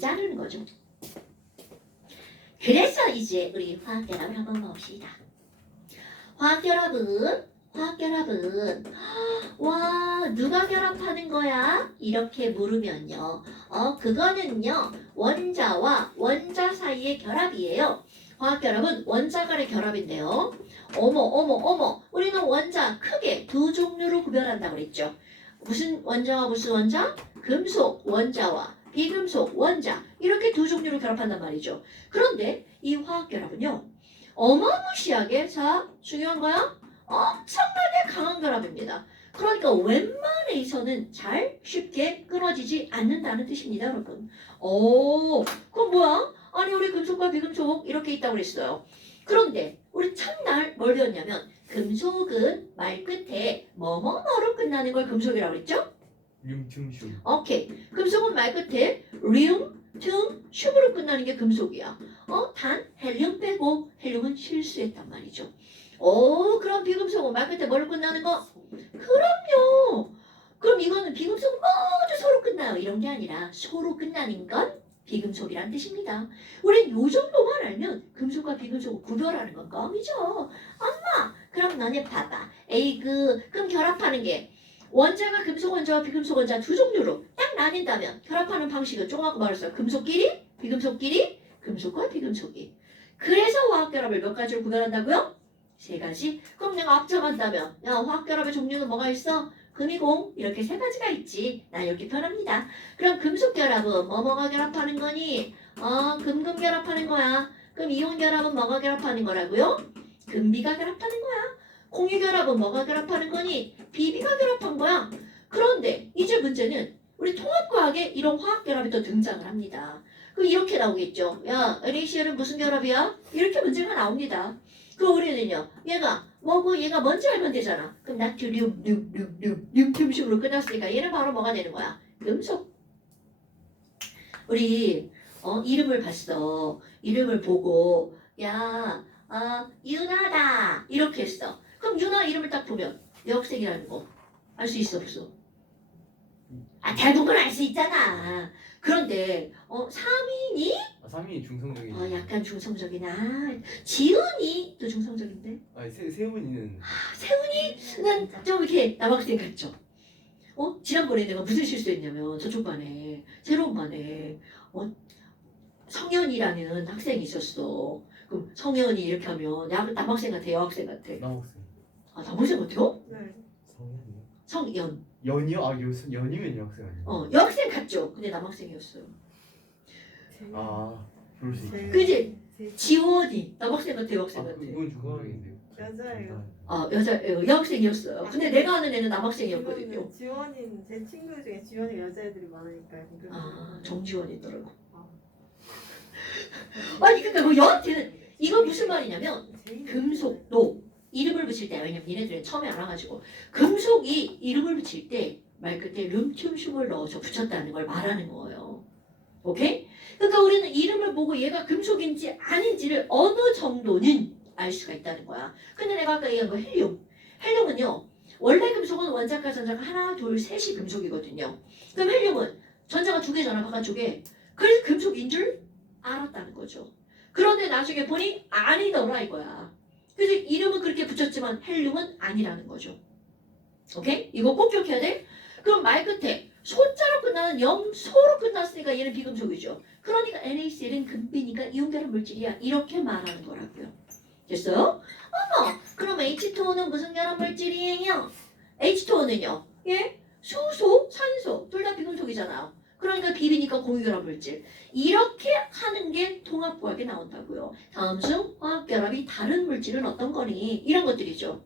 자르는 거죠. 그래서 이제 우리 화학결합을 한번 봅시다. 화학결합은 와 누가 결합하는 거야? 이렇게 물으면요. 그거는요 원자와 원자 사이의 결합이에요. 화학결합은 원자 간의 결합인데요. 어머 우리는 원자 크게 두 종류로 구별한다고 그랬죠. 무슨 원자와 무슨 원자? 금속 원자와 비금속 원자 이렇게 두 종류로 결합한단 말이죠. 그런데 이 화학결합은요 어마무시하게 자 중요한 거야 엄청나게 강한 결합입니다. 그러니까 웬만해서는 잘 쉽게 끊어지지 않는다는 뜻입니다, 여러분. 그럼 뭐야? 아니 우리 금속과 비금속 이렇게 있다고 그랬어요. 그런데 우리 첫날 뭘 배웠냐면 금속은 말 끝에 뭐뭐뭐로 끝나는 걸 금속이라고 그랬죠? 륨 오케이. 금속은 말 끝에 륨, 튠, 슈으로 끝나는 게 금속이야. 단 헬륨 빼고 헬륨은 실수했단 말이죠. 그럼 비금속은 말 끝에 뭘로 끝나는 거? 그럼요. 그럼 이거는 비금속 모두 소로 끝나요. 이런 게 아니라 소로 끝나는 건 비금속이란 뜻입니다. 우린 요 정도만 알면 금속과 비금속을 구별하는 건 껌이죠. 엄마, 그럼 너네 봐봐. 그럼 결합하는 게 원자가 금속 원자와 비금속 원자 두 종류로 딱 나뉜다면 결합하는 방식은 조금 아까 말했어요. 금속끼리, 비금속끼리, 금속과 비금속이. 그래서 화학결합을 몇 가지로 구별한다고요? 3가지. 그럼 내가 앞서간다면 야 화학결합의 종류는 뭐가 있어? 금이공 이렇게 3가지가 있지. 나 이렇게 표현합니다. 그럼 금속결합은 뭐뭐가 결합하는 거니? 금금 결합하는 거야. 그럼 이온결합은 뭐가 결합하는 거라고요? 금비가 결합하는 거야. 공유결합은 뭐가 결합하는 거니? 비비가 결합한 거야. 그런데 이제 문제는 우리 통합과학에 이런 화학결합이 또 등장을 합니다. 그럼 이렇게 나오겠죠. 야 NaCl은 무슨 결합이야? 이렇게 문제가 나옵니다. 그럼 우리는요. 얘가 뭐고 얘가 뭔지 알면 되잖아. 그럼 나트륨, 륨식으로 끝났으니까 얘는 바로 뭐가 되는 거야? 금속. 우리 이름을 봤어. 이름을 보고 야 유나다 이렇게 했어. 그럼 유나 이름을 딱 보면 여학생이라는 거 알 수 있어 없어? 대부분 알 수 있잖아. 그런데 3인이 3이 중성적인 약간 중성적이나 지은이 또 중성적인데 아니 세훈이는 세훈이는 좀 이렇게 남학생 같죠. 지난번에 내가 무슨 실수했냐면 저쪽 반에 새로운 반에 성현이라는 학생이 있었어. 그럼 성현이 이렇게 하면 남학생 같아 여학생 같아? 남학생 남학생 같아요? 네. 성현이요? 성연 연이요? 연이면 여학생 아니에요? 여학생 같죠? 근데 남학생이었어요. 그럴 수 있죠. 그지? 지원이 남학생 같아 여학생 같아? 그건 중성적인데요. 여자예요. 여학생이었어요. 근데 내가 아는 애는 남학생이었거든요. 지원인 제 친구 중에 지원이 여자애들이 많으니까. 정지원이더라고. 아니 그러니까 뭐 여하튼 이거 무슨 말이냐면 금속도 이름을 붙일 때 왜냐면 얘네들은 처음에 알아가지고 금속이 이름을 붙일 때 말 끝에 륨튬슘을 넣어서 붙였다는 걸 말하는 거예요. 오케이? 그러니까 우리는 이름을 보고 얘가 금속인지 아닌지를 어느 정도는 알 수가 있다는 거야. 근데 내가 아까 얘기한 거 헬륨은요 원래 금속은 원자과 전자가 하나 둘 셋이 금속이거든요. 그럼 헬륨은 전자가 2개잖아 바깥쪽에. 그래서 금속인 줄 알았다는 거죠. 그런데 나중에 보니 아니더라 이거야. 그래서 이름은 그렇게 붙였지만 헬륨은 아니라는 거죠. 오케이? 이거 꼭 기억해야 돼. 그럼 말 끝에 소자로 끝나는 염소로 끝났으니까 얘는 비금속이죠. 그러니까 NaCl은 금비니까 이온결합 물질이야. 이렇게 말하는 거라고요. 됐어요? 그럼 H2O는 무슨 결합 물질이에요? H2O는요. 수소, 산소 둘 다 비금속이잖아요. 그러니까 비비니까 공유결합 물질. 이렇게 하는 게 통합과학에 나온다고요. 다음 중 화학결합이 다른 물질은 어떤 거니? 이런 것들이죠.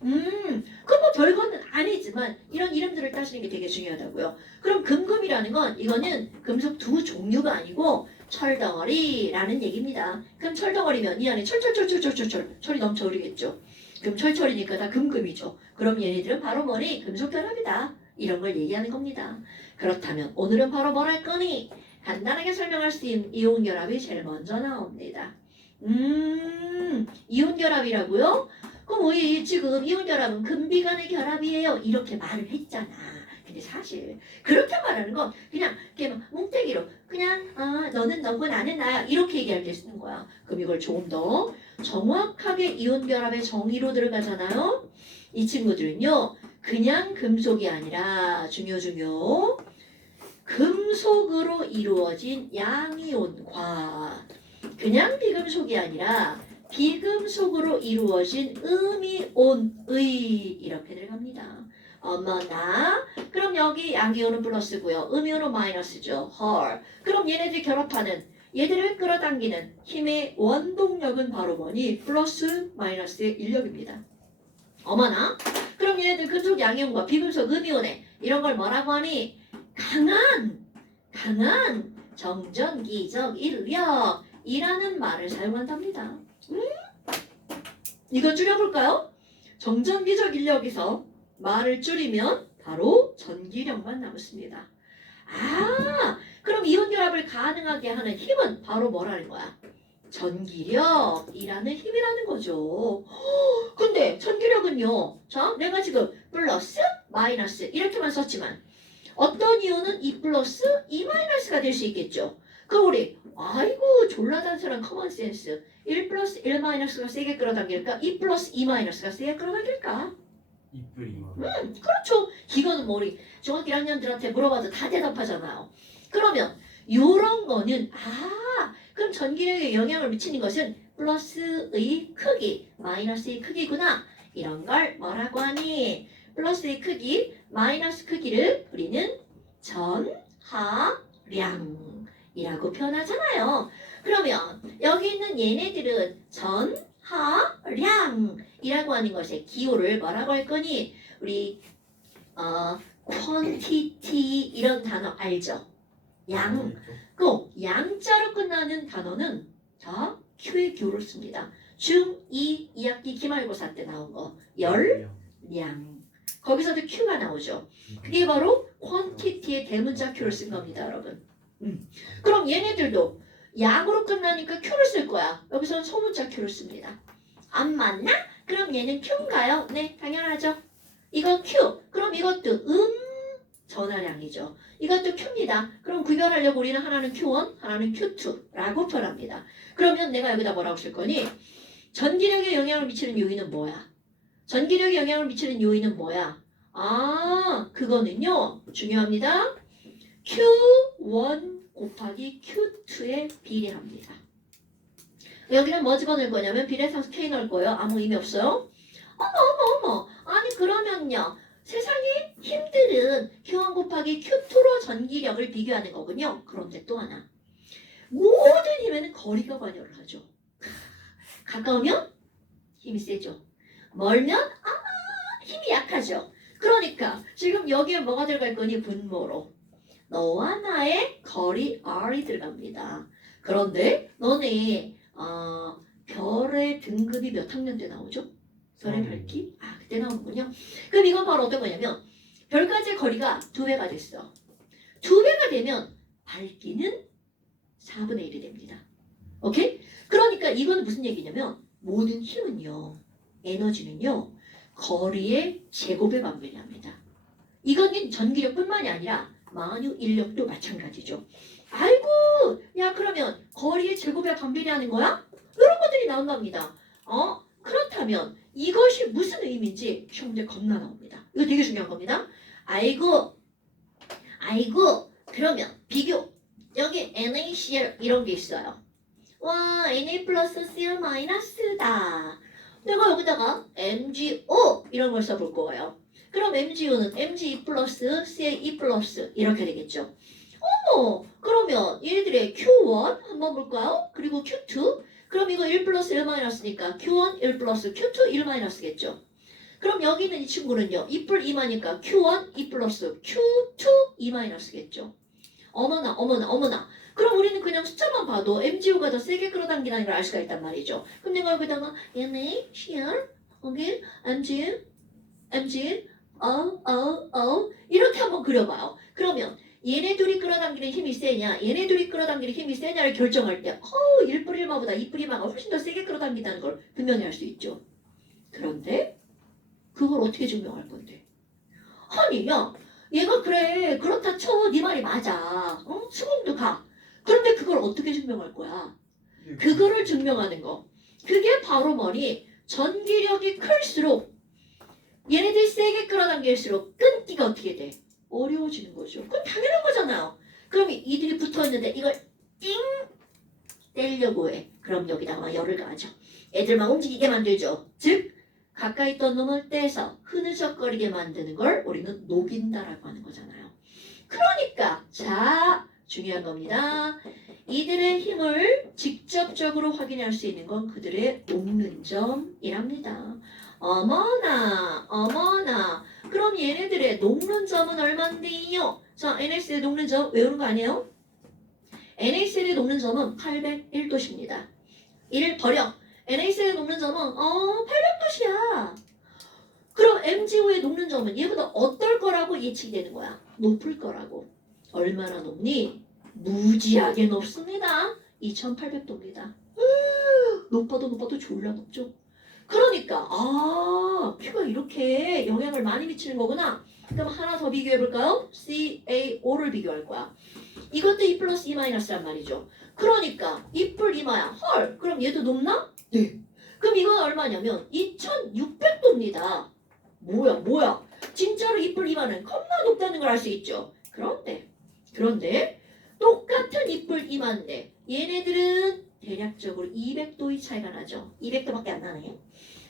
그건 뭐 별거는 아니지만 이런 이름들을 따시는 게 되게 중요하다고요. 그럼 금금이라는 건 이거는 금속 두 종류가 아니고 철덩어리라는 얘기입니다. 그럼 철덩어리면 이 안에 철철철철철철 철이 넘쳐 흐르겠죠. 그럼 철철이니까 다 금금이죠. 그럼 얘네들은 바로 뭐니? 금속결합이다. 이런 걸 얘기하는 겁니다. 그렇다면 오늘은 바로 뭘 할 거니? 간단하게 설명할 수 있는 이온결합이 제일 먼저 나옵니다. 이온결합이라고요? 그럼 우리 지금 이온결합은 금비 간의 결합이에요. 이렇게 말을 했잖아. 근데 사실 그렇게 말하는 건 그냥 이렇게 막 뭉태기로 그냥 너는 너고 나는 나야 이렇게 얘기할 때 쓰는 거야. 그럼 이걸 조금 더 정확하게 이온 결합의 정의로 들어가잖아요. 이 친구들은요. 그냥 금속이 아니라 중요 금속으로 이루어진 양이온과 그냥 비금속이 아니라 비금속으로 이루어진 음이온의 이렇게 들어갑니다. 어머나 그럼 여기 양이온은 플러스고요. 음이온은 마이너스죠. 헐. 그럼 얘네들이 결합하는 얘들을 끌어당기는 힘의 원동력은 바로 뭐니? 플러스 마이너스의 인력입니다. 어머나 그럼 얘네들 금속 양이온과 비금속 음이온에 이런 걸 뭐라고 하니? 강한 정전기적 인력이라는 말을 사용한답니다. 이거 줄여볼까요? 정전기적 인력에서 말을 줄이면 바로 전기력만 남습니다. 그럼 이온 결합을 가능하게 하는 힘은 바로 뭐라는 거야? 전기력이라는 힘이라는 거죠. 근데 전기력은요. 자, 내가 지금 플러스, 마이너스 이렇게만 썼지만 어떤 이온은 2 플러스, 2 마이너스가 될 수 있겠죠. 그럼 우리 아이고 졸라 단순한 커먼센스 1 플러스 1 마이너스가 세게 끌어당길까? 2 플러스 2 마이너스가 세게 끌어당길까? 이뿔이만. 그렇죠. 이거는 뭐 우리 중학교 1학년들한테 물어봐도 다 대답하잖아요. 그러면 요런 거는 그럼 전기력에 영향을 미치는 것은 플러스의 크기, 마이너스의 크기구나. 이런 걸 뭐라고 하니? 플러스의 크기, 마이너스 크기를 우리는 전하량이라고 표현하잖아요. 그러면 여기 있는 얘네들은 전하량이라고 하는 것의 기호를 뭐라고 할 거니? 우리 quantity 이런 단어 알죠? 그 양자로 끝나는 단어는 자 Q의 기호를 씁니다. 중2 2학기 기말고사 때 나온 거 열량. 거기서도 Q가 나오죠. 그게 바로 quantity의 대문자 Q를 쓴 겁니다, 여러분. 그럼 얘네들도 양으로 끝나니까 Q를 쓸 거야. 여기서는 소문자 Q를 씁니다. 안 맞나? 그럼 얘는 Q인가요? 네, 당연하죠. 이건 Q. 그럼 이것도 전하량이죠. 이것도 Q입니다. 그럼 구별하려고 우리는 하나는 Q1, 하나는 Q2라고 표현합니다. 그러면 내가 여기다 뭐라고 쓸 거니? 전기력에 영향을 미치는 요인은 뭐야? 전기력에 영향을 미치는 요인은 뭐야? 그거는요. 중요합니다. Q1 곱하기 Q2의 비례합니다. 여기는 뭐 집어넣을 거냐면 비례상수 K 넣을 거예요. 아무 의미 없어요. 어머. 아니 그러면요. 세상의 힘들은 Q1 곱하기 Q2로 전기력을 비교하는 거군요. 그런데 또 하나. 모든 힘에는 거리가 관여를 하죠. 가까우면 힘이 세죠. 멀면 힘이 약하죠. 그러니까 지금 여기에 뭐가 들어갈 거니? 분모로. 너와 나의 거리 R이 들어갑니다. 그런데 너네 별의 등급이 몇 학년 때 나오죠? 별의 밝기? 그때 나오는군요. 그럼 이건 바로 어떤 거냐면 별까지의 거리가 2배가 됐어. 2배가 되면 밝기는 4분의 1이 됩니다. 오케이? 그러니까 이거는 무슨 얘기냐면 모든 힘은요. 에너지는요. 거리의 제곱에 반비례합니다. 이건 전기력뿐만이 아니라 만유 인력도 마찬가지죠. 아이고 야 그러면 거리의 제곱에 반비례하는 거야? 이런 것들이 나온답니다. 그렇다면 이것이 무슨 의미인지 시험 문제 겁나 나옵니다. 이거 되게 중요한 겁니다. 아이고 그러면 비교 여기 NaCl 이런 게 있어요. 와 Na 플러스 Cl 마이너스다. 내가 여기다가 MgO 이런 걸 써볼 거예요. 그럼 MgO는 Mg2 플러스 Ca2 플러스 이렇게 되겠죠. 그러면 얘들의 Q1 한번 볼까요? 그리고 Q2 그럼 이거 1 플러스 1 마이너스니까 Q1 1 플러스 Q2 1 마이너스겠죠. 그럼 여기 있는 이 친구는요. 2풀 2마니까 Q1 2 플러스 Q2 2 마이너스겠죠. 어머나. 그럼 우리는 그냥 숫자만 봐도 MgO가 더 세게 끌어당기는 걸 알 수가 있단 말이죠. 그럼 내가 여기다가 NaCl 여기 MgO 이렇게 한번 그려봐요. 그러면 얘네 둘이 끌어당기는 힘이 세냐 얘네 둘이 끌어당기는 힘이 세냐를 결정할 때 1풀 1마보다 2풀 2마가 훨씬 더 세게 끌어당긴다는 걸 분명히 알 수 있죠. 그런데 그걸 어떻게 증명할 건데? 아니 야 얘가 그래 그렇다 쳐. 네 말이 맞아. 어? 수긍도 가. 그런데 그걸 어떻게 증명할 거야? 그거를 증명하는 거. 그게 바로 뭐니? 전기력이 클수록 얘네들이 세게 끌어당길수록 끊기가 어떻게 돼? 어려워지는 거죠. 그건 당연한 거잖아요. 그럼 이들이 붙어있는데 이걸 띵 떼려고 해. 그럼 여기다가 막 열을 가하죠. 애들 막 움직이게 만들죠. 즉 가까이 있던 놈을 떼서 흐느적거리게 만드는 걸 우리는 녹인다라고 하는 거잖아요. 그러니까 자 중요한 겁니다. 이들의 힘을 직접적으로 확인할 수 있는 건 그들의 녹는 점이랍니다. 어머나 어머나 그럼 얘네들의 녹는 점은 얼만데요? 자 NaCl의 녹는 점 외우는 거 아니에요? NaCl의 녹는 점은 801도씨입니다. 이를 버려. NaCl의 녹는 점은 800도씨야. 그럼 MgO의 녹는 점은 얘보다 어떨 거라고 예측이 되는 거야? 높을 거라고. 얼마나 높니? 무지하게 높습니다. 2800도입니다. 높아도 졸라 높죠. 그러니까 Q가 이렇게 영향을 많이 미치는 거구나. 그럼 하나 더 비교해 볼까요? CaO를 비교할 거야. 이것도 2 플러스 2 마이너스란 말이죠. 그러니까 2 뿔 2마야. 헐 그럼 얘도 높나? 네. 그럼 이건 얼마냐면 2600도입니다. 뭐야 진짜로 2 뿔 2마는 겁나 높다는 걸 알 수 있죠. 그런데 똑같은 2 뿔 2마인데 얘네들은 대략적으로 200도의 차이가 나죠. 200도밖에 안 나네.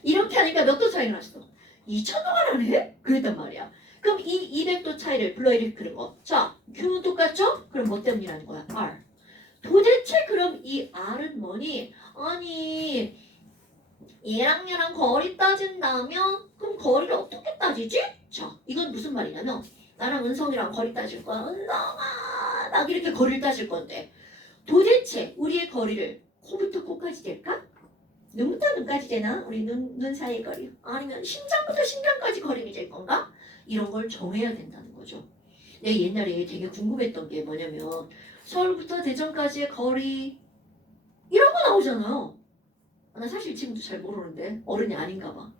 이렇게 하니까 몇 도 차이가 났어? 2000도가 나네? 그랬단 말이야. 그럼 이 200도 차이를 불러일으키는 거. 자, Q는 똑같죠? 그럼 뭐 때문이라는 거야? R. 도대체 그럼 이 R은 뭐니? 아니 얘랑 거리 따진다면 그럼 거리를 어떻게 따지지? 자, 이건 무슨 말이냐면 나랑 은성이랑 거리 따질 거야. 은성아, 나 이렇게 거리를 따질 건데 도대체 우리의 거리를 코부터 코까지 될까? 눈부터 눈까지 되나? 우리 눈 사이의 거리. 아니면 심장부터 심장까지 거리가 될 건가? 이런 걸 정해야 된다는 거죠. 내가 옛날에 되게 궁금했던 게 뭐냐면 서울부터 대전까지의 거리 이런 거 나오잖아요. 나 사실 지금도 잘 모르는데 어른이 아닌가 봐.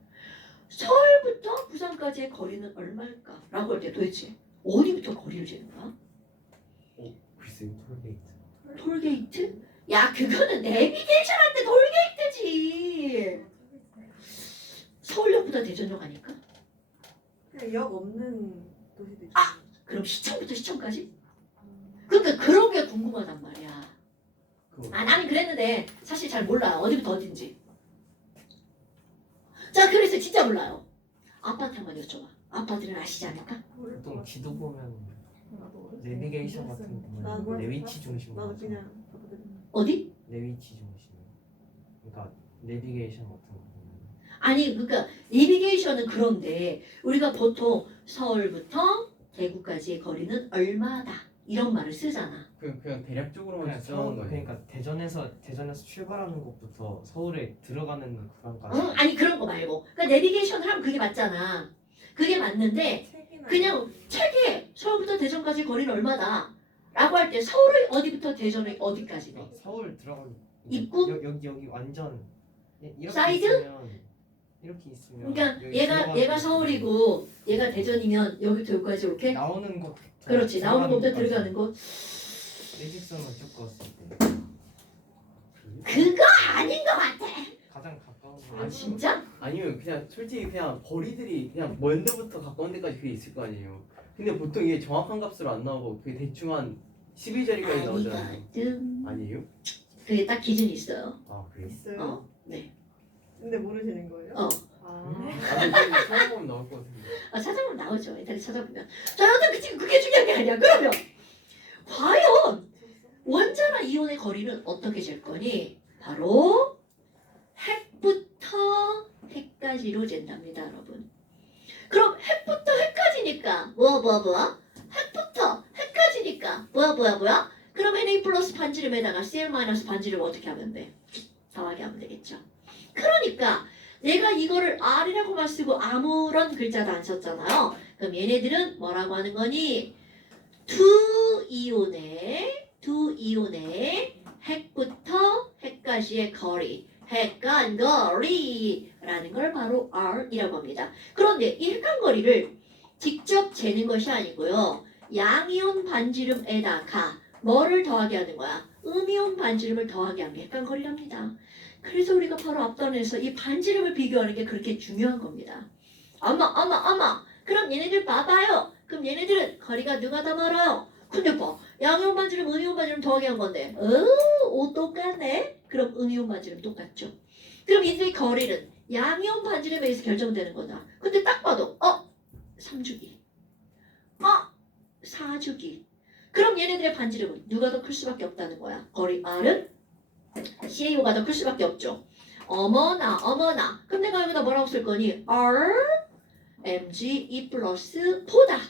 서울부터 부산까지의 거리는 얼마일까? 라고 할 때 도대체 어디부터 거리를 재는 거야? 글쎄요 톨게이트. 톨게이트? 야 그거는 내비게이션 할 때 톨게이트지. 서울역보다 대전역 아닐까? 그냥 역 없는 도시도 있죠. 그럼 시청부터 시청까지? 그러니까 그런 게 궁금하단 말이야. 그거 나는 그랬는데 사실 잘 몰라. 어디부터 어딘지. 자 그래서 진짜 몰라요. 아빠한테 한번 여쭤봐. 아빠들은 아시지 않을까? 보통 지도 보면 나도 내비게이션 같은 거 나도 보면 내 위치 중심으로 나도 하죠. 그냥 받아들여. 어디? 내 위치 중심. 그러니까 내비게이션 같은 거 보면 아니 그러니까 내비게이션은 그런데 우리가 보통 서울부터 대구까지의 거리는 얼마다 이런 말을 쓰잖아. 그냥 대략적으로만 그냥 측정하는 서울 거예요. 그러니까 대전에서 출발하는 곳부터 서울에 들어가는 구간까지. 응? 아니 그런 거 말고. 그러니까 내비게이션을 하면 그게 맞잖아. 그게 맞는데 책이나 그냥 책에 서울부터 대전까지 거리는 얼마다 라고 할 때 서울의 어디부터 대전의 어디까지네. 그러니까 서울 들어가는 입구? 여기 완전 이렇게 사이드? 이렇게 있으면 그러니까 여기 얘가 들어가는 서울이고 얘가 대전이면 여기부터 여기까지 이렇게 나오는 곳. 그렇지 나오는 곳부터 들어가는 곳. 일직선으로 쭉 걷을 때 그거 아닌 것 같아. 가장 가까운 아 진짜? 아니면 그냥 솔직히 그냥 거리들이 그냥 먼 데부터 가까운 데까지 그게 있을 거 아니에요. 근데 보통 이게 정확한 값으로 안 나오고 그게 대충 한 12자리까지 나오잖아요. 아니거든. 아니에요? 그게 딱 기준이 있어요. 아 그래요? 있어요? 네. 근데 모르시는 거예요? 어. 아니 찾아보면 나올 것 같은데. 찾아보면 나오죠. 인터넷 찾아보면. 자, 여튼 지금 그게 중요한 게 아니야. 그러면 과연 원자나 이온의 거리는 어떻게 잴 거니? 바로 핵부터 핵까지로 잰답니다, 여러분. 그럼 핵부터 핵까지니까 뭐? 핵부터 핵까지니까 뭐야? 그럼 Na 플러스 반지름에다가 Cl 마이너스 반지름 어떻게 하면 돼? 더하기 하면 되겠죠. 그러니까 내가 이거를 R이라고만 쓰고 아무런 글자도 안 썼잖아요. 그럼 얘네들은 뭐라고 하는 거니? 두 이온의 핵부터 핵까지의 거리, 핵간거리라는 걸 바로 R이라고 합니다. 그런데 이 핵간거리를 직접 재는 것이 아니고요. 양이온 반지름에다가 뭐를 더하게 하는 거야? 음이온 반지름을 더하게 하는 게 헷갈거리랍니다. 그래서 우리가 바로 앞단에서 이 반지름을 비교하는 게 그렇게 중요한 겁니다. 어머. 그럼 얘네들 봐봐요. 그럼 얘네들은 거리가 누가 더 멀어요? 근데 봐. 양이온 반지름, 음이온 반지름 더하게 한 건데. 오 똑같네. 그럼 음이온 반지름 똑같죠. 그럼 이들의 거리는 양이온 반지름에 의해서 결정되는 거다. 근데 딱 봐도 3주기. 4주기. 그럼 얘네들의 반지름은 누가 더 클 수밖에 없다는 거야. 거리 R은 CAO가 더 클 수밖에 없죠. 어머나. 그럼 내가 여기다 뭐라고 쓸 거니? R mg 2 플러스 보다.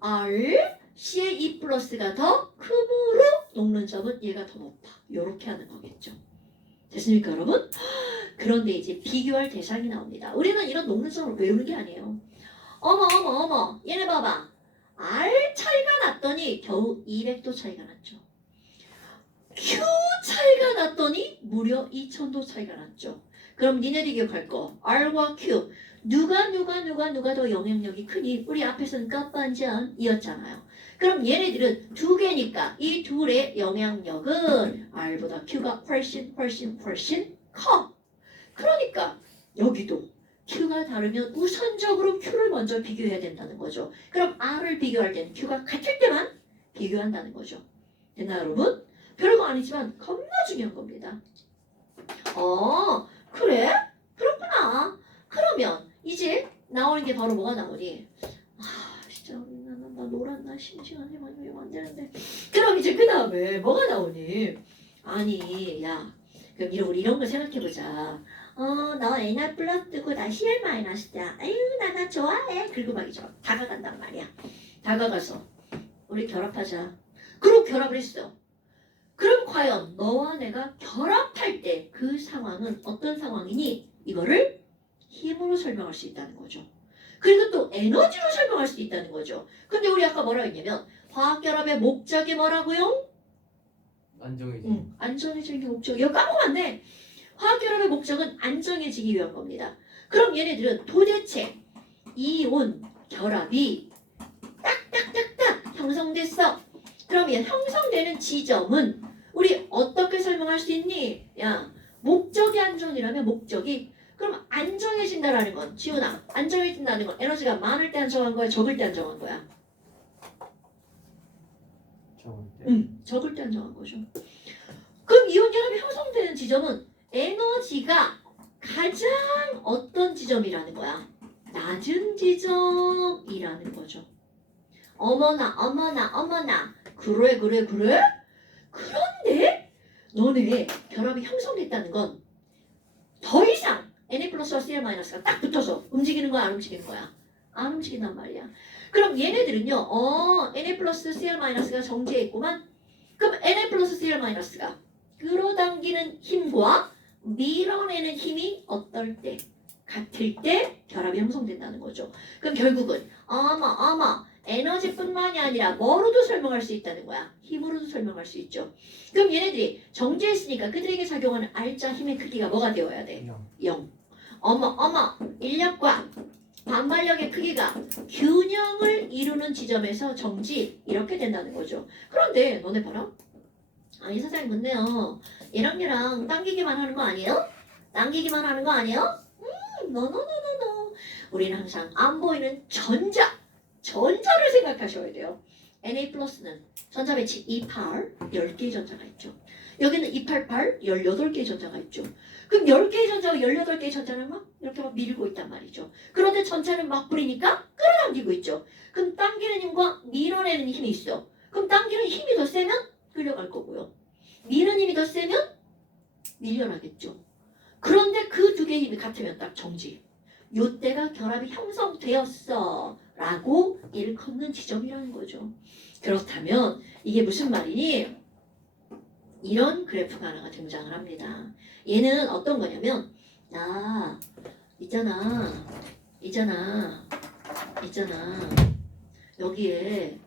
R C의 2 플러스가 더 크므로 녹는 점은 얘가 더 높아. 요렇게 하는 거겠죠. 됐습니까 여러분? 그런데 이제 비교할 대상이 나옵니다. 우리는 이런 녹는 점을 외우는 게 아니에요. 어머. 얘네 봐봐. R 차이가 났더니 겨우 200도 차이가 났죠. Q 차이가 났더니 무려 2000도 차이가 났죠. 그럼 니네들이 기억할 거 R과 Q 누가 더 영향력이 크니? 우리 앞에서는 끝반전이었잖아요. 그럼 얘네들은 두 개니까 이 둘의 영향력은 R보다 Q가 훨씬 커. 그러니까 여기도 Q가 다르면 우선적으로 Q를 먼저 비교해야 된다는 거죠. 그럼 R을 비교할 때는 Q가 같을 때만 비교한다는 거죠. 됐나요 여러분? 별거 아니지만 겁나 중요한 겁니다. 그래? 그렇구나. 그러면 이제 나오는 게 바로 뭐가 나오니? 진짜 나 놀았나 심심하게 많이 외우면 안 되는데. 그럼 이제 그 다음에 뭐가 나오니? 아니 야 그럼 우리 이런 걸 생각해보자. 너 NR 플러스고 나 CL 마이너스야. 아유 나 좋아해. 그리고 막 이제 막 다가간단 말이야. 다가가서 우리 결합하자. 그리고 결합을 했어. 그럼 과연 너와 내가 결합할 때 그 상황은 어떤 상황이니? 이거를 힘으로 설명할 수 있다는 거죠. 그리고 또 에너지로 설명할 수 있다는 거죠. 근데 우리 아까 뭐라고 했냐면 화학결합의 목적이 뭐라고요? 안정해지. 안정해지는 게 목적이에요. 까먹으면 안 돼. 화학결합의 목적은 안정해지기 위한 겁니다. 그럼 얘네들은 도대체 이온 결합이 딱딱딱딱 형성됐어. 그러면 형성되는 지점은 우리 어떻게 설명할 수 있니? 야, 목적이 안정이라면 목적이 그럼 안정해진다라는 건 지훈아 안정해진다는 건 에너지가 많을 때 안정한 거야? 적을 때 안정한 거야? 적을 때 안정한 거죠. 그럼 이온 결합이 형성되는 지점은 에너지가 가장 어떤 지점이라는 거야? 낮은 지점이라는 거죠. 어머나. 그래. 그런데 너네 결합이 형성됐다는 건 더 이상 Na 플러스와 Cl 마이너스가 딱 붙어서 움직이는 거야 안 움직이는 거야? 안 움직인단 말이야. 그럼 얘네들은요 Na 플러스 Cl 마이너스가 정지해 있구만. 그럼 Na 플러스 Cl 마이너스가 끌어당기는 힘과 밀어내는 힘이 어떨 때? 같을 때 결합이 형성된다는 거죠. 그럼 결국은 어머 에너지뿐만이 아니라 뭐로도 설명할 수 있다는 거야. 힘으로도 설명할 수 있죠. 그럼 얘네들이 정지했으니까 그들에게 작용하는 R자 힘의 크기가 뭐가 되어야 돼? 0. 어머 인력과 반발력의 크기가 균형을 이루는 지점에서 정지 이렇게 된다는 거죠. 그런데 너네 봐라. 이 선생님 근데요 얘랑 당기기만 하는 거 아니에요? 당기기만 하는 거 아니에요? 노노노노노. 우리는 항상 안 보이는 전자를 생각하셔야 돼요. Na 플러스는 전자 배치 2,8 10개의 전자가 있죠. 여기는 2,8,8 18개의 전자가 있죠. 그럼 10개의 전자가 18개의 전자를 막 이렇게 막 밀고 있단 말이죠. 그런데 전차는 막 뿌리니까 끌어당기고 있죠. 그럼 당기는 힘과 밀어내는 힘이 있어. 그럼 당기는 힘이 더 세면 끌려갈 거고요. 미는 힘이 더 세면 밀려나겠죠. 그런데 그 두 개의 힘이 같으면 딱 정지. 요때가 결합이 형성되었어 라고 일컫는 지점이라는 거죠. 그렇다면 이게 무슨 말이니? 이런 그래프가 하나가 등장을 합니다. 얘는 어떤 거냐면 나 있잖아 여기에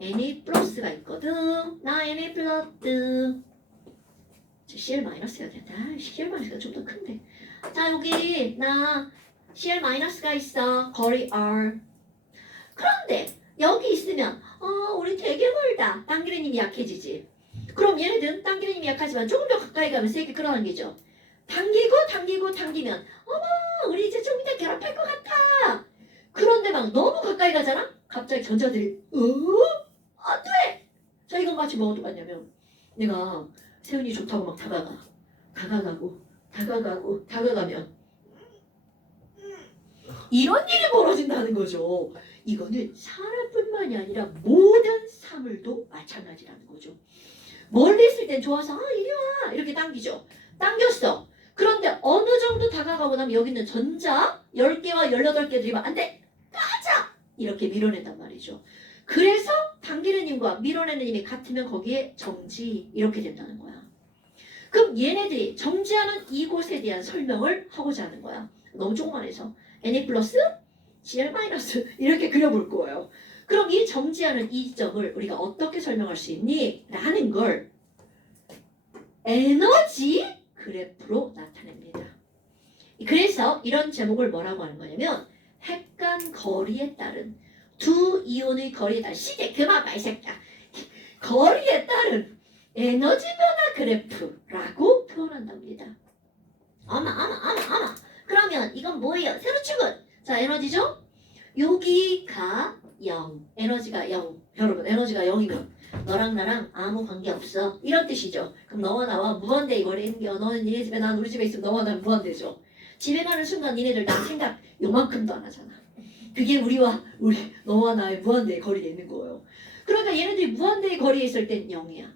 Na 플러스가 있거든. 나 Na 플러스 CL 마이너스 해야 된다. CL 마이너스가 좀 더 큰데. 자 여기 나 CL-가 있어. 거리 R. 그런데 여기 있으면 우리 되게 멀다. 당기는 힘이 약해지지. 그럼 얘네들은 당기는 힘이 약하지만 조금 더 가까이 가면 세게 끌어당기죠. 당기면 어머 우리 이제 좀 이따 결합할 것 같아. 그런데 막 너무 가까이 가잖아? 갑자기 전자들이 안 돼! 자 이건 마치 뭐가 똑같냐면 내가 세훈이 좋다고 막 다가가면 이런 일이 벌어진다는 거죠. 이거는 사람뿐만이 아니라 모든 사물도 마찬가지라는 거죠. 멀리 있을 땐 좋아서 이리 와 이렇게 당기죠. 당겼어. 그런데 어느 정도 다가가고 나면 여기 있는 전자 10개와 18개들이 안 돼! 가자! 이렇게 밀어낸단 말이죠. 그래서 당기는 힘과 밀어내는 힘이 같으면 거기에 정지 이렇게 된다는 거야. 그럼 얘네들이 정지하는 이곳에 대한 설명을 하고자 하는 거야. 너무 조그만해서 Na 플러스 Cl 마이너스 이렇게 그려볼 거예요. 그럼 이 정지하는 이 점을 우리가 어떻게 설명할 수 있니? 라는 걸 에너지 그래프로 나타냅니다. 그래서 이런 제목을 뭐라고 하는 거냐면 핵간 거리에 따른 두 이온의 거리에 따른 시계 그만 봐 이 새끼야. 거리에 따른 에너지 변화 그래프라고 표현한답니다. 어마. 그러면 이건 뭐예요? 세로 축은 자 에너지죠? 여기가 0 에너지가 0 여러분 에너지가 0이면 너랑 나랑 아무 관계 없어 이런 뜻이죠. 그럼 너와 나와 무한대의 거리에 있는 게 너는 니네 집에 난 우리 집에 있으면 너와 나는 무한대죠. 집에 가는 순간 니네들 나 생각 요만큼도 안 하잖아. 그게 우리 너와 나의 무한대의 거리에 있는 거예요. 그러니까 얘네들이 무한대의 거리에 있을 땐 0이야.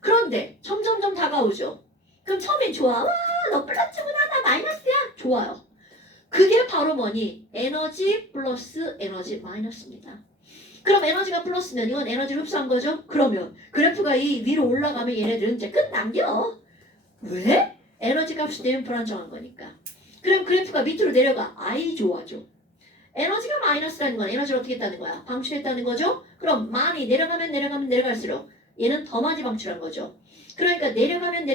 그런데 점점점 다가오죠. 그럼 처음엔 좋아. 와, 너 플러스구나. 나 마이너스야. 좋아요. 그게 바로 뭐니? 에너지 플러스 에너지 마이너스입니다. 그럼 에너지가 플러스면 이건 에너지를 흡수한 거죠? 그러면 그래프가 이 위로 올라가면 얘네들은 이제 끝남겨. 왜? 에너지 값이 되면 불안정한 거니까. 그럼 그래프가 밑으로 내려가. I 좋아져. 에너지가 마이너스라는 건 에너지를 어떻게 했다는 거야? 방출했다는 거죠? 그럼 많이 내려가면 내려갈수록 얘는 더 많이 방출한 거죠. 그러니까 내려가면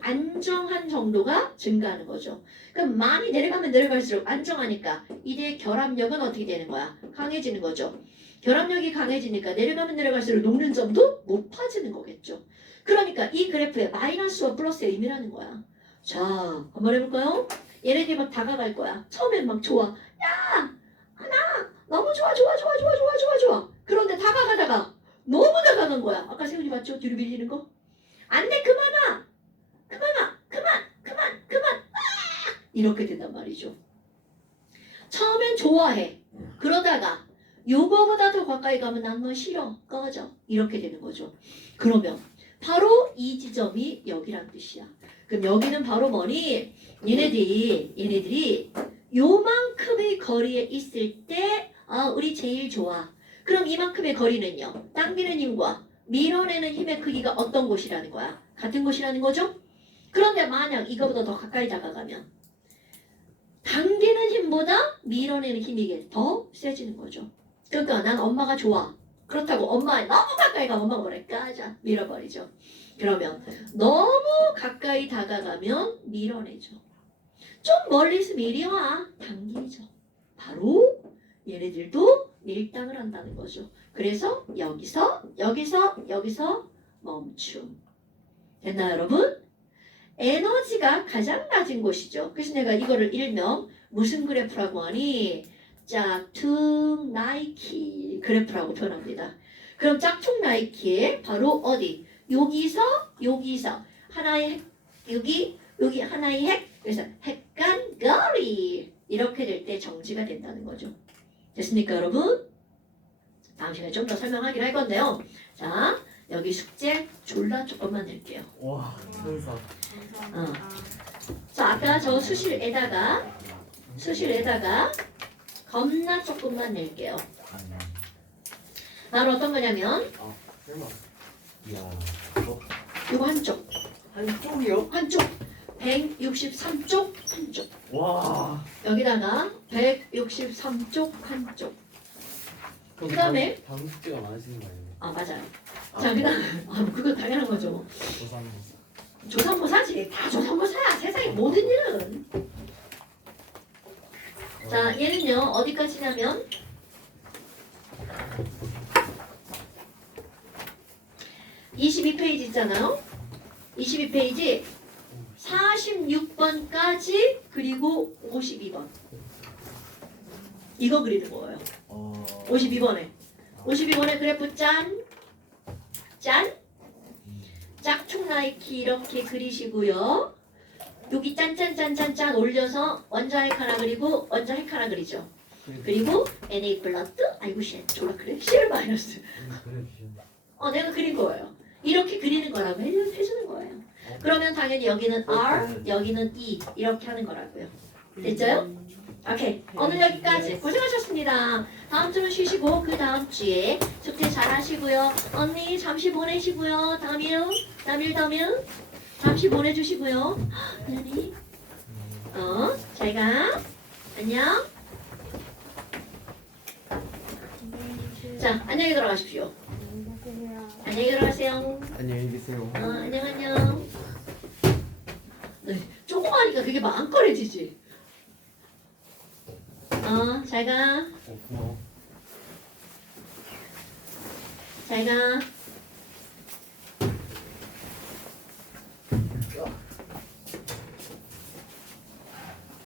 안정한 정도가 증가하는 거죠. 그럼 많이 내려갈수록 안정하니까 이대의 결합력은 어떻게 되는 거야? 강해지는 거죠. 결합력이 강해지니까 내려갈수록 녹는 점도 높아지는 거겠죠. 그러니까 이 그래프의 마이너스와 플러스의 의미라는 거야. 자, 한번 해볼까요? 얘네들이 막 다가갈 거야. 처음엔 막 좋아. 야! 하나! 너무 좋아. 그런데 다가가다가 너무 다가간 거야. 아까 세훈이 봤죠? 뒤로 밀리는 거? 안 돼, 그만! 이렇게 된단 말이죠. 처음엔 좋아해. 그러다가 요거보다 더 가까이 가면 난 너 싫어. 꺼져. 이렇게 되는 거죠. 그러면 바로 이 지점이 여기란 뜻이야. 그럼 여기는 바로 뭐니? 얘네들이 요만큼의 거리에 있을 때 우리 제일 좋아. 그럼 이만큼의 거리는요. 당기는 힘과 밀어내는 힘의 크기가 어떤 곳이라는 거야? 같은 곳이라는 거죠? 그런데 만약 이거보다 더 가까이 다가가면 당기는 힘보다 밀어내는 힘이 더 세지는 거죠. 그러니까 난 엄마가 좋아. 그렇다고 엄마에 너무 가까이 가면 엄마가 뭐래? 까자 밀어버리죠. 그러면 너무 가까이 다가가면 밀어내죠. 좀 멀리 있으면 이리 와. 당기죠. 바로 얘네들도 밀당을 한다는 거죠. 그래서 여기서 멈춤. 됐나요, 여러분? 에너지가 가장 낮은 곳이죠. 그래서 내가 이거를 일명 무슨 그래프라고 하니? 짝퉁 나이키 그래프라고 표현합니다. 그럼 짝퉁 나이키에 바로 어디? 여기서 하나의 핵, 여기 하나의 핵. 그래서 핵간 거리 이렇게 될 때 정지가 된다는 거죠. 됐습니까, 여러분? 다음 시간에 좀 더 설명하긴 할 건데요. 자, 여기 숙제 졸라 조금만 낼게요. 와, 천사. 자, 아까 저 수실에다가 겁나 조금만 낼게요. 바로 어떤 거냐면 설마. 이야. 이거 한쪽 한쪽이요? 163쪽 한쪽 와. 여기다가 163쪽 한쪽 그다음에 다음 숙제가 많으시는 거 아니에요? 맞아요. 자, 그다음 그거 당연한 거죠. 조상모사. 조선모사지. 다 조선모사야. 세상의 모든 일은. 자, 얘는요 어디까지냐면 22페이지 있잖아요. 22페이지 46번까지 그리고 52번. 이거 그리는 거예요. 52번에. 52번에 그래프 짠. 짠. 짝퉁 나이키 이렇게 그리시고요. 여기 짠짠짠짠짠 올려서 원자 헬 하나 그리고 원자 핵 하나 그리죠. 그리고 Na 플러스 아이고 쉣 졸라 그래 C를 마이너스. 내가 그린 거예요. 이렇게 그리는 거라고 해주는 거예요. 그러면 당연히 여기는 R, 여기는 E 이렇게 하는 거라고요. 됐죠? 오케이. 오늘 여기까지 고생하셨습니다. 다음 주는 쉬시고 그 다음 주에 숙제 잘 하시고요. 언니 잠시 보내시고요. 담일 잠시 보내주시고요. 언니 잘 가. 안녕. 자 안녕히 들어가십시오. 안녕히 들어가세요. 안녕히 계세요. 안녕. 네, 조금 하니까 그게 마음거려지지. 잘 가. 고마워. 잘 가.